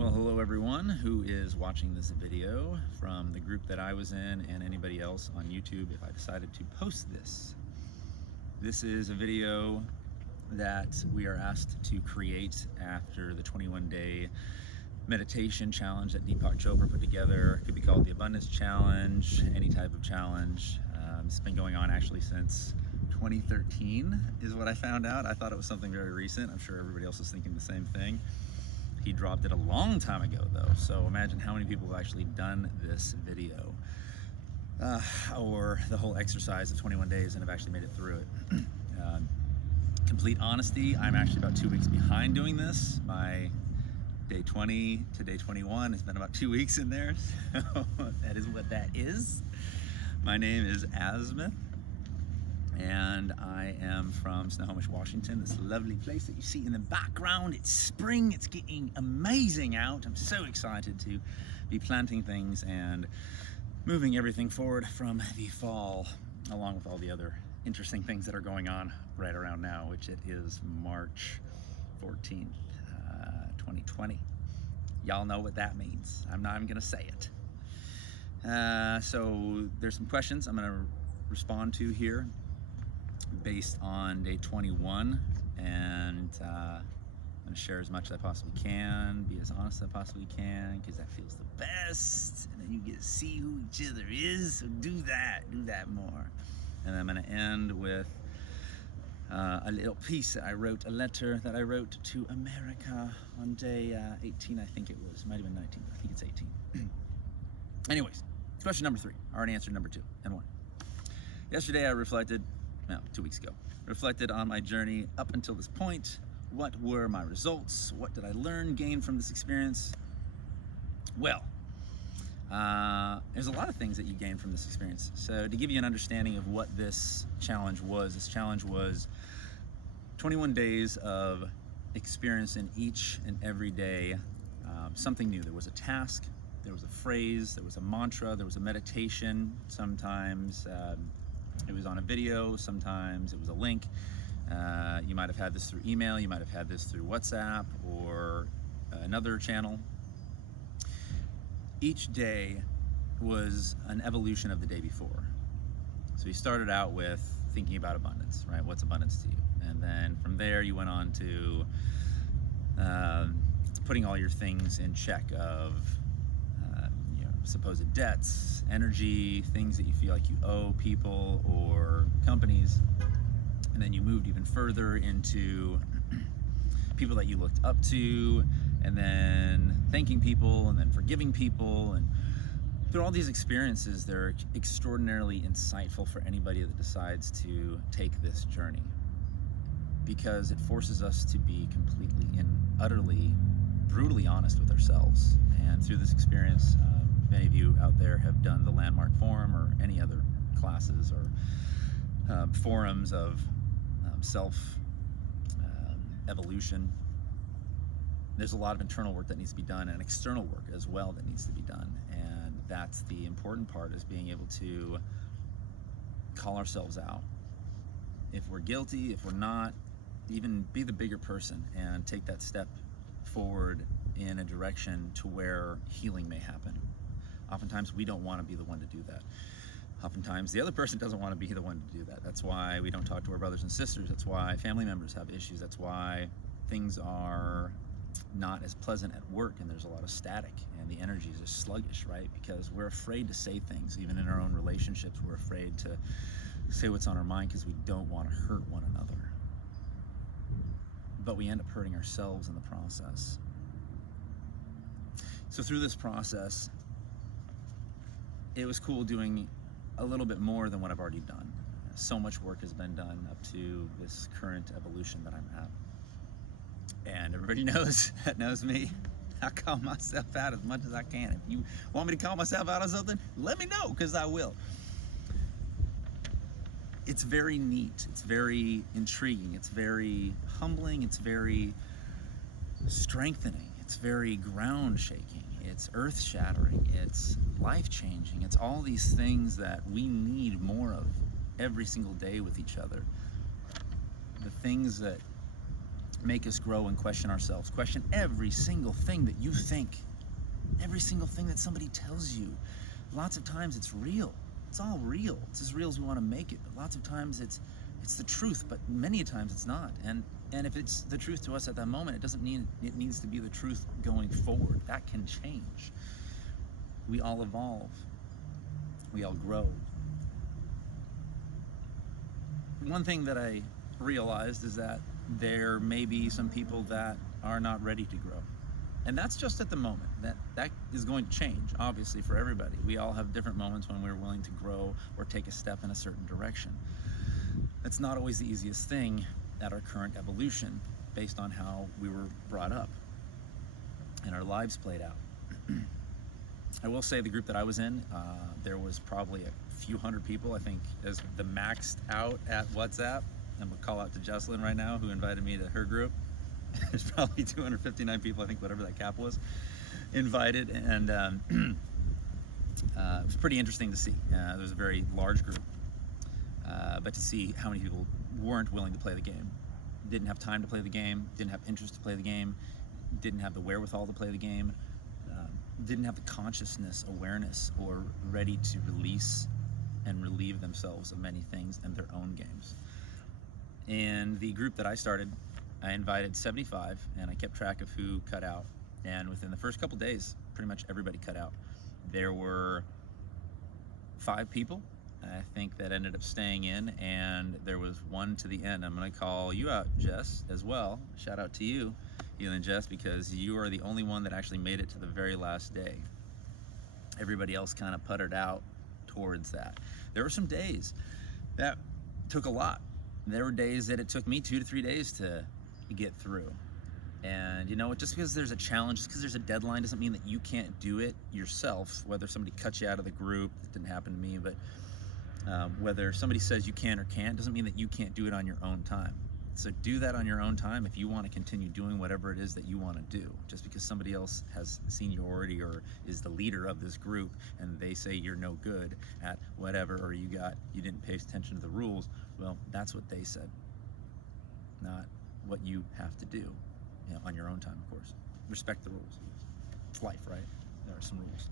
Well, hello everyone who is watching this video from the group that I was in and anybody else on YouTube if I decided to post this. This is a video that we are asked to create after the 21-day meditation challenge that Deepak Chopra put together. It could be called the Abundance Challenge, any type of challenge. It's been going on actually since 2013 is what I found out. I thought it was something very recent. I'm sure everybody else is thinking the same thing. He dropped it a long time ago though, so imagine how many people have actually done this video or the whole exercise of 21 days and have actually made it through it. Complete honesty, I'm actually about 2 weeks behind doing this. My day 20 to day 21 has been about 2 weeks in there, so that is what that is. My name is AZMYTH, and I am from Snohomish, Washington, this lovely place that you see in the background. It's spring, it's getting amazing out. I'm so excited to be planting things and moving everything forward from the fall, along with all the other interesting things that are going on right around now, which it is March 14th, 2020. Y'all know what that means. I'm not even gonna say it. So there's some questions I'm gonna respond to here based on day 21, and I'm going to share as much as I possibly can, be as honest as I possibly can, because that feels the best, and then you get to see who each other is, so do that more. And I'm going to end with a little piece that I wrote, a letter that I wrote to America on day 18, I think it was, might have been 19, but I think it's 18. Anyways, question number 3, I already answered number 2 and 1. Yesterday I reflected, 2 weeks ago, reflected on my journey up until this point. What were my results? What did I learn, gain from this experience? Well, there's a lot of things that you gain from this experience. So to give you an understanding of what this challenge was 21 days of experiencing each and every day something new. There was a task, there was a phrase, there was a mantra, there was a meditation. Sometimes it was on a video, sometimes it was a link. You might have had this through email, you might have had this through WhatsApp or another channel. Each day was an evolution of the day before. So you started out with thinking about abundance, right? What's abundance to you? And then from there you went on to putting all your things in check of supposed debts, energy, things that you feel like you owe people or companies. And then you moved even further into people that you looked up to, and then thanking people, and then forgiving people. And through all these experiences, they're extraordinarily insightful for anybody that decides to take this journey, because it forces us to be completely and utterly, brutally honest with ourselves. And through this experience, many of you out there have done the Landmark Forum or any other classes or forums of self-evolution. There's a lot of internal work that needs to be done, and external work as well that needs to be done. And that's the important part, is being able to call ourselves out. If we're guilty, if we're not, even be the bigger person and take that step forward in a direction to where healing may happen. Oftentimes we don't want to be the one to do that. Oftentimes the other person doesn't want to be the one to do that. That's why we don't talk to our brothers and sisters. That's why family members have issues. That's why things are not as pleasant at work, and there's a lot of static and the energies are sluggish, right? Because we're afraid to say things. Even in our own relationships, we're afraid to say what's on our mind because we don't want to hurt one another. But we end up hurting ourselves in the process. So through this process, it was cool doing a little bit more than what I've already done. So much work has been done up to this current evolution that I'm at. And everybody that knows me, I call myself out as much as I can. If you want me to call myself out on something, let me know, because I will. It's very neat, it's very intriguing, it's very humbling, it's very strengthening, it's very ground shaking, it's earth shattering, it's life changing. It's all these things that we need more of every single day with each other. The things that make us grow and question ourselves. Question every single thing that you think, every single thing that somebody tells you. Lots of times it's real. It's all real. It's as real as we want to make it. But lots of times it's the truth, but many times it's not. And if it's the truth to us at that moment, it doesn't mean it needs to be the truth going forward. That can change. We all evolve. We all grow. One thing that I realized is that there may be some people that are not ready to grow. And that's just at the moment. That is going to change, obviously, for everybody. We all have different moments when we're willing to grow or take a step in a certain direction. That's not always the easiest thing at our current evolution, based on how we were brought up and our lives played out. I will say the group that I was in, there was probably a few hundred people, I think, as the maxed out at WhatsApp. I'm gonna call out to Jocelyn right now, who invited me to her group. There's probably 259 people, I think, whatever that cap was, invited, and it was pretty interesting to see. It was a very large group, but to see how many people weren't willing to play the game, didn't have time to play the game, didn't have interest to play the game, didn't have the wherewithal to play the game, didn't have the consciousness, awareness, or ready to release and relieve themselves of many things in their own games. And the group that I started, I invited 75, and I kept track of who cut out. And within the first couple days, pretty much everybody cut out. There were 5 people, I think, that ended up staying in, and there was one to the end. I'm gonna call you out, Jess, as well. Shout out to you, and Jess, because you are the only one that actually made it to the very last day. Everybody else kind of puttered out towards that. There were some days that took a lot. There were days that it took me 2 to 3 days to get through. And you know, just because there's a challenge, just because there's a deadline, doesn't mean that you can't do it yourself. Whether somebody cuts you out of the group, it didn't happen to me, but whether somebody says you can or can't, doesn't mean that you can't do it on your own time. So do that on your own time if you want to continue doing whatever it is that you want to do. Just because somebody else has seniority or is the leader of this group and they say you're no good at whatever, or you didn't pay attention to the rules, well, that's what they said, not what you have to do, you know, on your own time, of course. Respect the rules. It's life, right? There are some rules.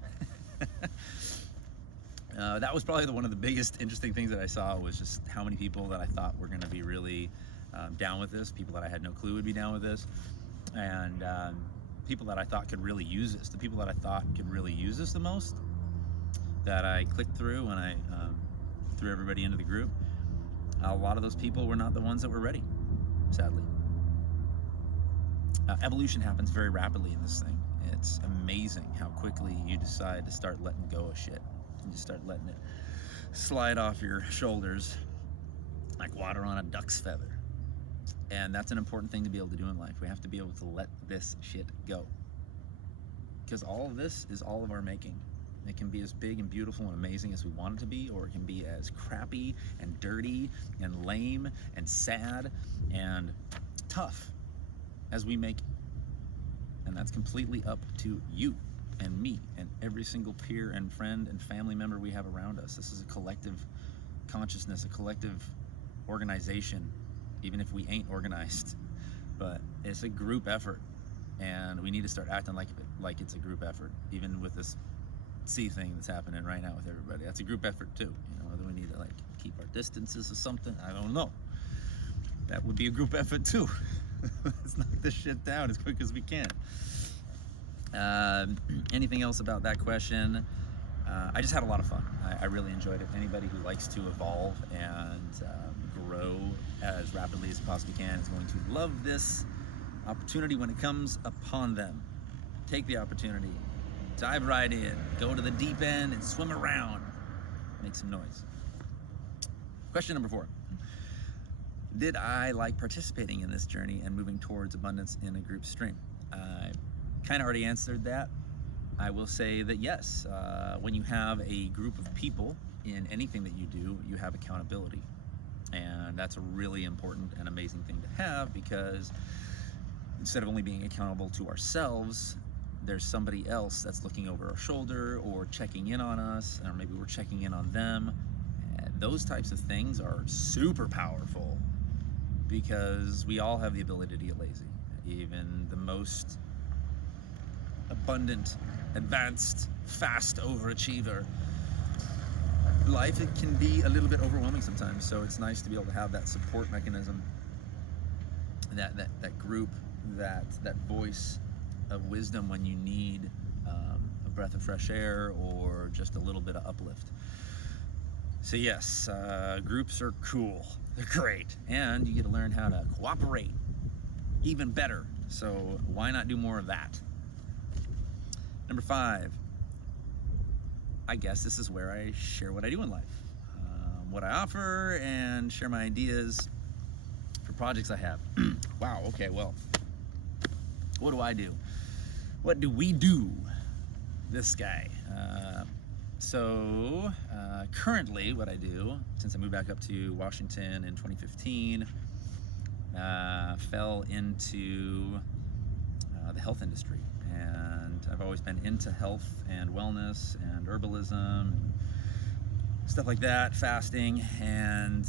That was probably one of the biggest interesting things that I saw, was just how many people that I thought were going to be really down with this, people that I had no clue would be down with this, and people that I thought could really use this. The people that I thought could really use this the most, that I clicked through when I threw everybody into the group, a lot of those people were not the ones that were ready, sadly. Evolution happens very rapidly in this thing. It's amazing how quickly you decide to start letting go of shit. You just start letting it slide off your shoulders like water on a duck's feather. And that's an important thing to be able to do in life. We have to be able to let this shit go. Because all of this is all of our making. It can be as big and beautiful and amazing as we want it to be, or it can be as crappy and dirty and lame and sad and tough as we make it. And that's completely up to you and me and every single peer and friend and family member we have around us. This is a collective consciousness, a collective organization, even if we ain't organized. But it's a group effort, and we need to start acting like it's a group effort, even with this C thing that's happening right now with everybody. That's a group effort too. You know, whether we need to like keep our distances or something, I don't know. That would be a group effort too. Let's knock this shit down as quick as we can. Anything else about that question? I just had a lot of fun. I really enjoyed it. Anybody who likes to evolve and grow as rapidly as they possibly can is going to love this opportunity when it comes upon them. Take the opportunity, dive right in, go to the deep end and swim around, make some noise. Question number 4. Did I like participating in this journey and moving towards abundance in a group stream? I kind of already answered that. I will say that yes, when you have a group of people in anything that you do, you have accountability. And that's a really important and amazing thing to have, because instead of only being accountable to ourselves, there's somebody else that's looking over our shoulder or checking in on us, or maybe we're checking in on them. And those types of things are super powerful. because we all have the ability to get lazy. Even the most abundant, advanced, fast overachiever, life, it can be a little bit overwhelming sometimes. So it's nice to be able to have that support mechanism, that group, that voice of wisdom when you need a breath of fresh air or just a little bit of uplift. So yes, groups are cool. They're great. And you get to learn how to cooperate even better. So why not do more of that? Number 5, I guess this is where I share what I do in life, what I offer, and share my ideas for projects I have. Wow, okay, well, what do I do? What do we do? This guy. So currently what I do, since I moved back up to Washington in 2015, fell into the health industry. And I've always been into health and wellness and herbalism and stuff like that, fasting, and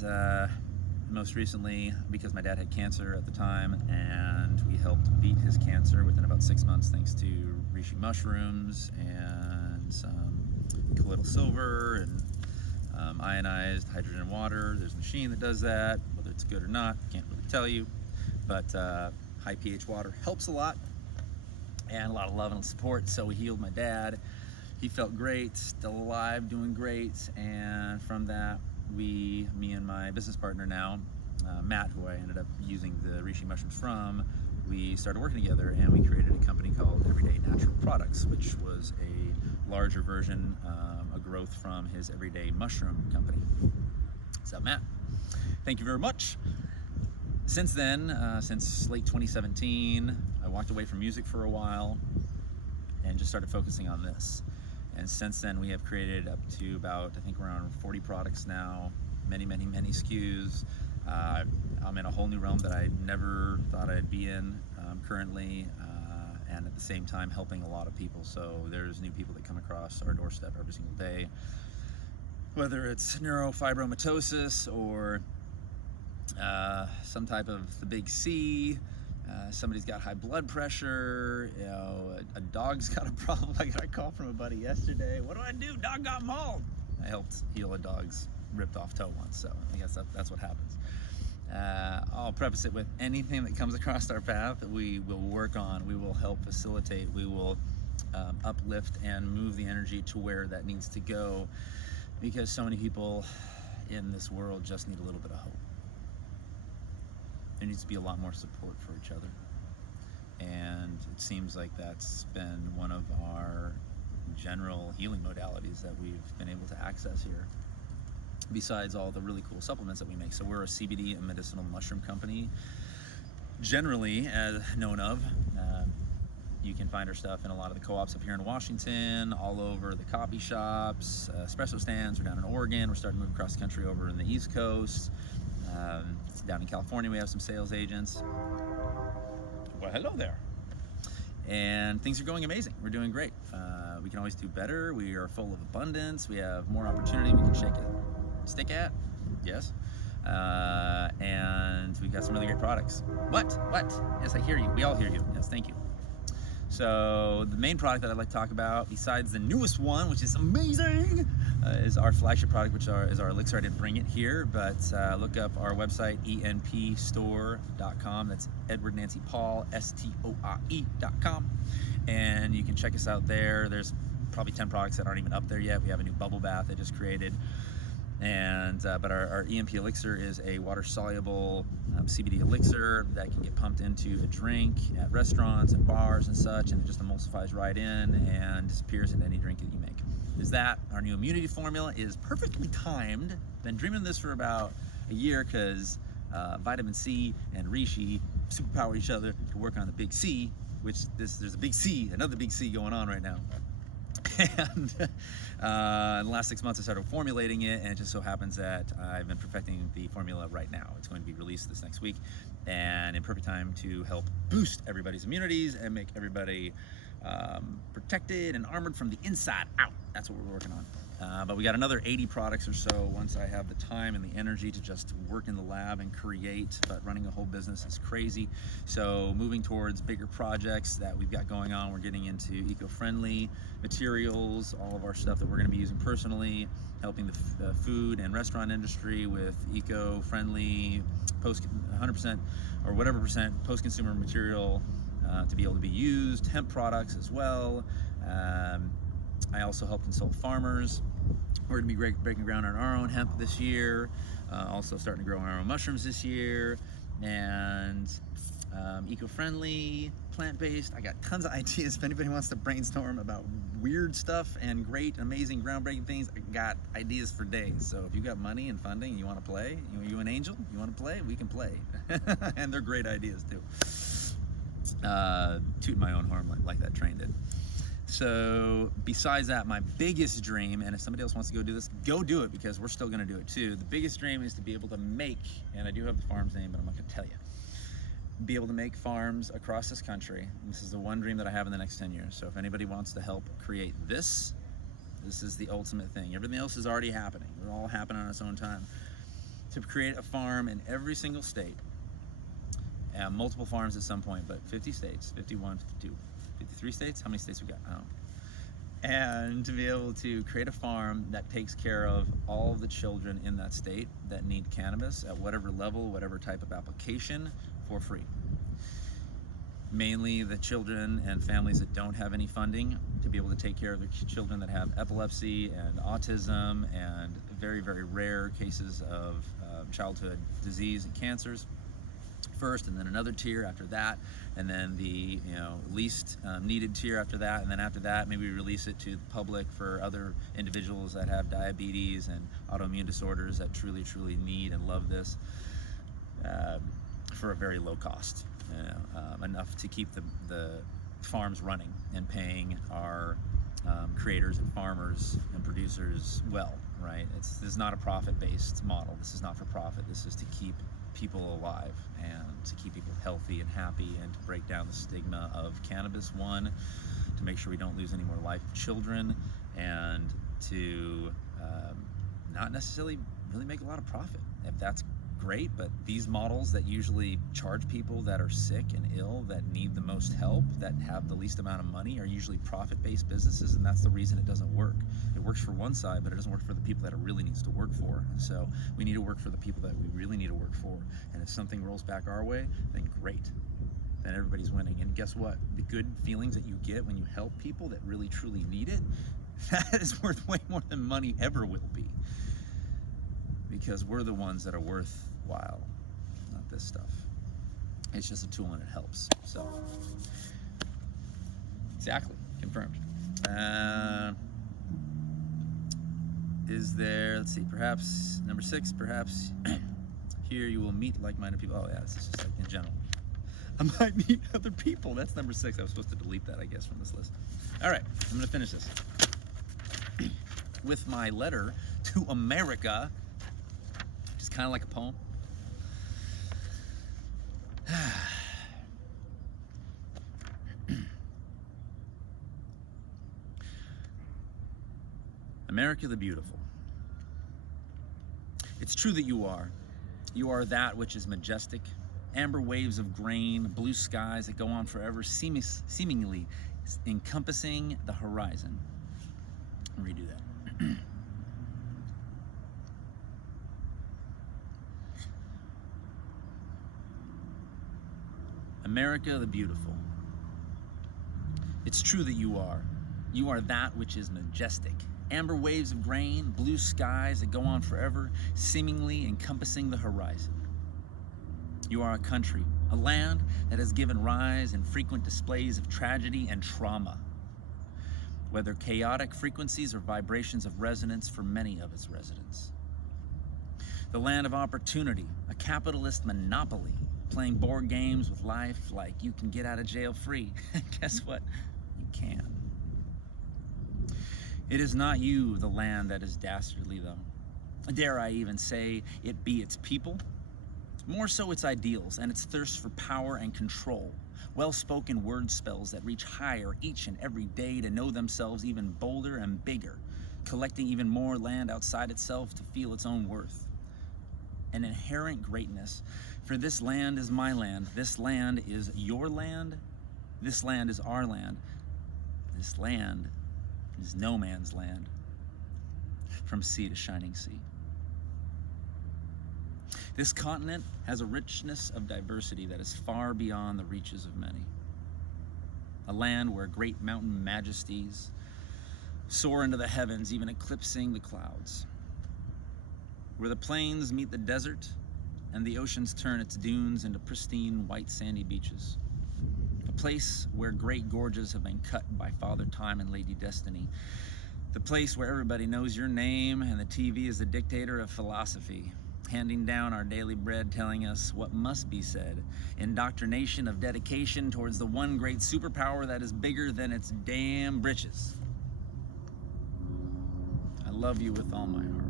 most recently, because my dad had cancer at the time, and we helped beat his cancer within about 6 months thanks to reishi mushrooms and some colloidal silver and ionized hydrogen water. There's a machine that does that. Whether it's good or not, can't really tell you, but high pH water helps a lot, and a lot of love and support. So we healed my dad. He felt great, still alive, doing great, and from that, me and my business partner now, Matt, who I ended up using the reishi mushrooms from, we started working together, and we created a company called Everyday Natural Products, which was a larger version, a growth from his Everyday Mushroom company. What's up, Matt? Thank you very much. Since then, since late 2017, I walked away from music for a while and just started focusing on this. And since then, we have created up to about, I think, around 40 products now, many SKUs. I'm in a whole new realm that I never thought I'd be in currently, and at the same time helping a lot of people. So there's new people that come across our doorstep every single day, whether it's neurofibromatosis or some type of the big C. Somebody's got high blood pressure, you know, a dog's got a problem. I got a call from a buddy yesterday. What do I do? Dog got mauled. I helped heal a dog's ripped off toe once, so I guess that's what happens. I'll preface it with anything that comes across our path that we will work on, we will help facilitate, we will uplift and move the energy to where that needs to go, because so many people in this world just need a little bit of hope. There needs to be a lot more support for each other. And it seems like that's been one of our general healing modalities that we've been able to access here, besides all the really cool supplements that we make. So we're a CBD and medicinal mushroom company, generally known of. You can find our stuff in a lot of the co-ops up here in Washington, all over the coffee shops, espresso stands. We're down in Oregon. We're starting to move across the country over in the East Coast. Down in California, we have some sales agents. Well, hello there. And things are going amazing. We're doing great. We can always do better. We are full of abundance. We have more opportunity we can shake a stick at. Yes. And we've got some really great products. What? Yes, I hear you. We all hear you. Yes, thank you. So the main product that I'd like to talk about, besides the newest one, which is amazing, is our flagship product, which is our elixir. I didn't bring it here, but look up our website, enpstore.com. That's Edward Nancy Paul, STORE.com. And you can check us out there. There's probably 10 products that aren't even up there yet. We have a new bubble bath I just created. And but our EMP elixir is a water-soluble CBD elixir that can get pumped into a drink at restaurants and bars and such, and it just emulsifies right in and disappears into any drink that you make. Is that our new immunity formula is perfectly timed. Been dreaming this for about a year, because vitamin C and reishi superpower each other to work on the big C, which there's a big C, another big C going on right now. And in the last 6 months I started formulating it, and it just so happens that I've been perfecting the formula right now. It's going to be released this next week, and in perfect time to help boost everybody's immunities and make everybody protected and armored from the inside out. That's what we're working on. But we got another 80 products or so once I have the time and the energy to just work in the lab and create. But running a whole business is crazy. So moving towards bigger projects that we've got going on, we're getting into eco-friendly materials, all of our stuff that we're going to be using personally, helping the food and restaurant industry with eco-friendly, 100% or whatever percent post-consumer material to be able to be used, hemp products as well. I also help consult farmers. We're going to be breaking ground on our own hemp this year, also starting to grow our own mushrooms this year, and eco-friendly, plant-based. I got tons of ideas. If anybody wants to brainstorm about weird stuff and great, amazing, groundbreaking things, I got ideas for days. So if you got money and funding and you want to play, you an angel, you want to play, we can play. And they're great ideas too. Toot my own horn like that train did. So besides that, my biggest dream, and if somebody else wants to go do this, go do it, because we're still going to do it too. The biggest dream is to be able to make, and I do have the farm's name, but I'm not going to tell you, be able to make farms across this country. This is the one dream that I have in the next 10 years. So if anybody wants to help create this is the ultimate thing. Everything else is already happening. It'll all happen on its own time. To create a farm in every single state, and multiple farms at some point, but 50 states, 51, 52, 53 states? How many states we got? I don't know. And to be able to create a farm that takes care of all of the children in that state that need cannabis at whatever level, whatever type of application, for free. Mainly the children and families that don't have any funding, to be able to take care of the children that have epilepsy and autism and very, very rare cases of childhood disease and cancers first, and then another tier after that, and then the least needed tier after that, and then after that maybe release it to the public for other individuals that have diabetes and autoimmune disorders that truly need and love this for a very low cost, enough to keep the farms running and paying our creators and farmers and producers well, right? This is not a profit-based model. This is not for profit. This is to keep people alive and to keep people healthy and happy, and to break down the stigma of cannabis, one, to make sure we don't lose any more life of children, and to not necessarily really make a lot of profit. If that's great, but these models that usually charge people that are sick and ill, that need the most help, that have the least amount of money, are usually profit-based businesses, and that's the reason it doesn't work. It works for one side, but it doesn't work for the people that it really needs to work for. So we need to work for the people that we really need to work for, and if something rolls back our way, then great. Then everybody's winning. And guess what? The good feelings that you get when you help people that really truly need it, that is worth way more than money ever will be. Because we're the ones that are worthwhile, not this stuff. It's just a tool and it helps. So, exactly, confirmed. Is there, let's see, perhaps, number 6, perhaps here you will meet like-minded people. Oh yeah, this is just like in general. I might meet other people. That's number 6. I was supposed to delete that, I guess, from this list. All right, I'm gonna finish this with my letter to America. It's kind of like a poem. America the beautiful. It's true that you are. You are that which is majestic, amber waves of grain, blue skies that go on forever, seemingly encompassing the horizon. I'll redo that. America the beautiful. It's true that you are. You are that which is majestic. Amber waves of grain, blue skies that go on forever, seemingly encompassing the horizon. You are a country, a land that has given rise in frequent displays of tragedy and trauma, whether chaotic frequencies or vibrations of resonance for many of its residents. The land of opportunity, a capitalist monopoly, playing board games with life like you can get out of jail free. Guess what? You can. It is not you, the land, that is dastardly, though. Dare I even say it be its people? More so its ideals and its thirst for power and control. Well-spoken word spells that reach higher each and every day to know themselves even bolder and bigger. collecting even more land outside itself to feel its own worth. An inherent greatness. For this land is my land. This land is your land. This land is our land. This land is no man's land. From sea to shining sea. This continent has a richness of diversity that is far beyond the reaches of many. A land where great mountain majesties soar into the heavens, even eclipsing the clouds. Where the plains meet the desert and the oceans turn its dunes into pristine white sandy beaches. A place where great gorges have been cut by Father Time and Lady Destiny. The place where everybody knows your name and the TV is the dictator of philosophy, handing down our daily bread, telling us what must be said. Indoctrination of dedication towards the one great superpower that is bigger than its damn britches. I love you with all my heart.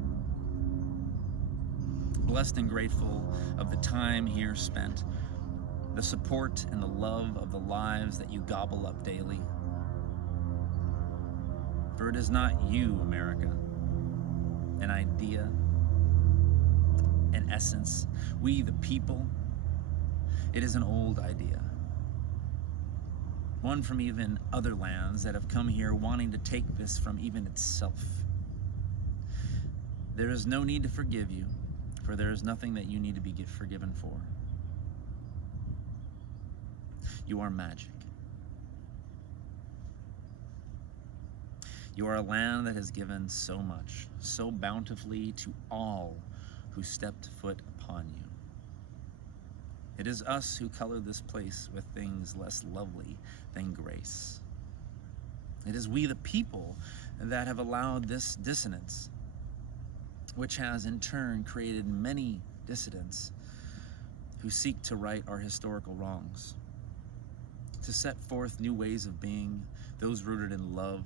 Blessed and grateful of the time here spent, the support and the love of the lives that you gobble up daily. For it is not you, America, an idea, an essence, we the people. It is an old idea. One from even other lands that have come here wanting to take this from even itself. There is no need to forgive you, for there is nothing that you need to be forgiven for. You are magic. You are a land that has given so much, so bountifully to all who stepped foot upon you. It is us who color this place with things less lovely than grace. It is we the people that have allowed this dissonance, which has in turn created many dissidents who seek to right our historical wrongs, to set forth new ways of being, those rooted in love,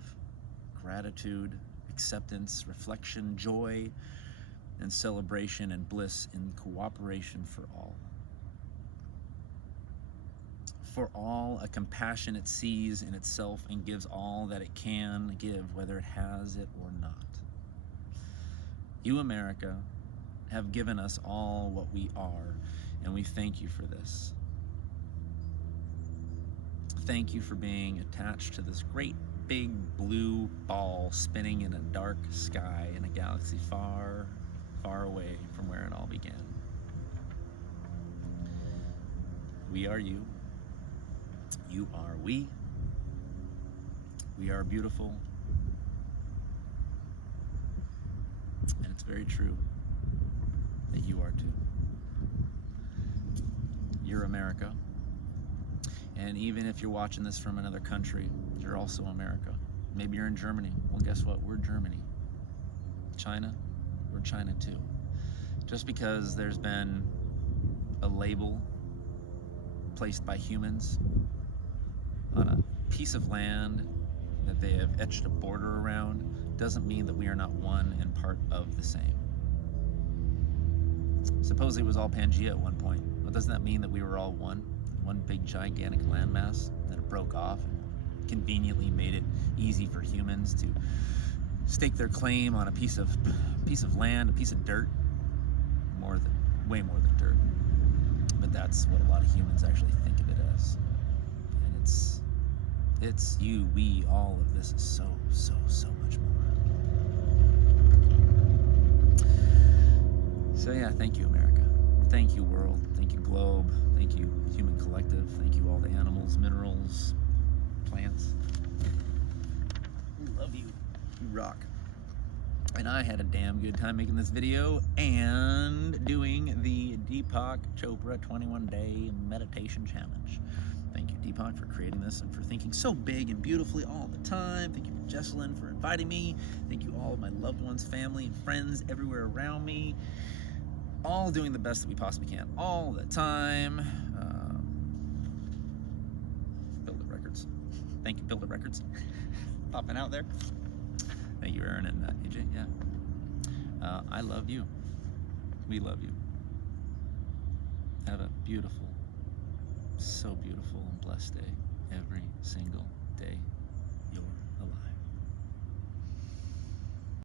gratitude, acceptance, reflection, joy, and celebration and bliss in cooperation for all. For all, a compassion it sees in itself and gives all that it can give, whether it has it or not. You, America, have given us all what we are, and we thank you for this. Thank you for being attached to this great big blue ball spinning in a dark sky in a galaxy far, far away from where it all began. We are you. You are we. We are beautiful. And it's very true that you are too. You're America. And even if you're watching this from another country, you're also America. Maybe you're in Germany. Well, guess what? We're Germany. China, we're China too. Just because there's been a label placed by humans on a piece of land that they have etched a border around doesn't mean that we are not one and part of the same. Supposedly it was all Pangea at one point. Well, doesn't that mean that we were all one big gigantic landmass that it broke off and conveniently made it easy for humans to stake their claim on a piece of land, a piece of dirt, way more than dirt. But that's what a lot of humans actually think of it as. And it's you, we, all of this is so much more. So yeah, thank you, America. Thank you, world. Thank you, globe. Thank you, human collective. Thank you, all the animals, minerals, plants. We love you. You rock. And I had a damn good time making this video and doing the Deepak Chopra 21-day meditation challenge. Thank you, Deepak, for creating this and for thinking so big and beautifully all the time. Thank you, Jesselyn, for inviting me. Thank you, all of my loved ones, family, and friends everywhere around me. All doing the best that we possibly can, all the time. Build It Records. Thank you, Build It Records. Popping out there. Thank you, Aaron and AJ. Yeah. I love you. We love you. Have a beautiful, so beautiful and blessed day every single day you're alive.